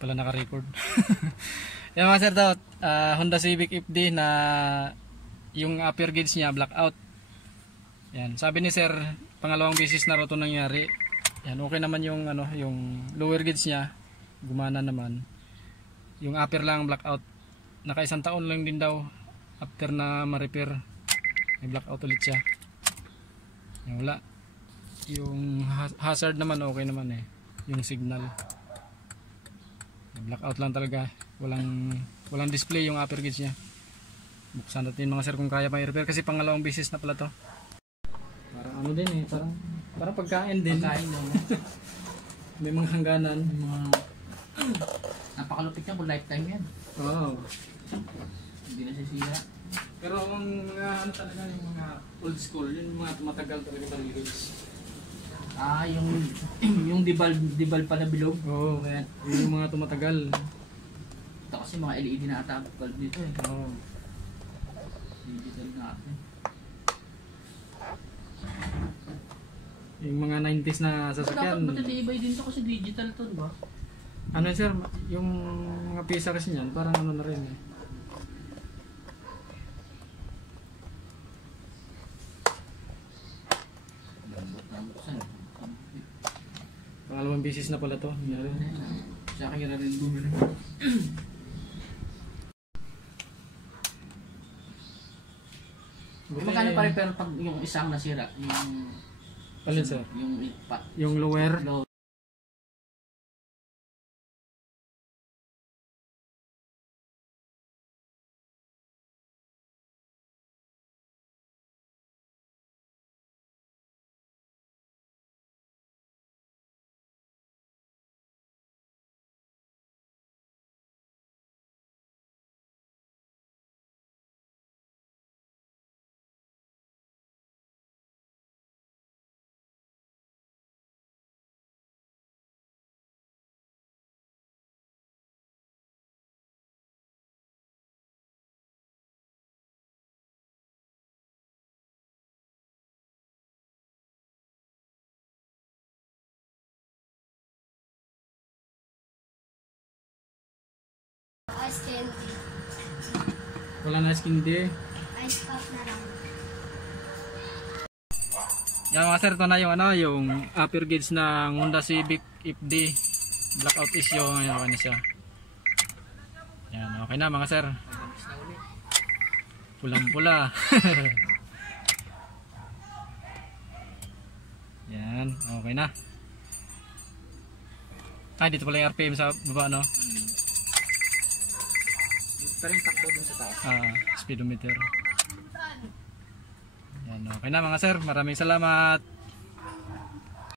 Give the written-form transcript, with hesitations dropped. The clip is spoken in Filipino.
pala naka-record. Yan mga sir, to, Honda Civic FD na yung upper gauge niya blackout. Yan, sabi ni sir, pangalawang beses na ito nangyari. Yan, okay naman yung ano, yung lower gauge niya, gumana naman. Yung upper lang blackout. Naka-isang taon lang din daw after na ma-repair. May blackout ulit siya. Yan, wala. Yung hazard naman okay naman eh. Yung signal. Blackout lang talaga, walang display yung upper gauge nya. Buksan natin mga sir kung kaya pa i-repair kasi pangalawang beses na pala to. Parang ano din eh, parang pagkain din. Pagkain mo. May mga hangganan. Napakalupit yan kung lifetime yan. Oo. Hindi na sisira. Pero ang mga ano talaga, yung mga old school, yung mga matagal talaga yung gauge. Yung dibal pa na bilog. Oo, yung mga tumatagal. Ito kasi mga LED na ata bulb dito eh. Oo. Digital na ata. Yung mga 90s na sasakyan. Dapat matitibay din to kasi digital to, diba? Ano sir, yung mga pisa kasi niyan, parang ano na rin eh. Pangalawang beses na pala to. Sa akin na rin bumili. Magkano pa rin pero pag yung isang nasira, yung alin sir? Yung lower. Ice candy. Wala na ice candy. Ice pop na lang. Yan mga sir, ito na yung ano, yung upper gauge ng Honda Civic FD. Blackout issue, okay na siya. Yan, okay na mga sir. Pulang-pula. Yan, okay na. Dito pala yung RPM sa baba, no? pero yung takbo dun sa taas. Speedometer. Yan, okay na mga sir, maraming salamat.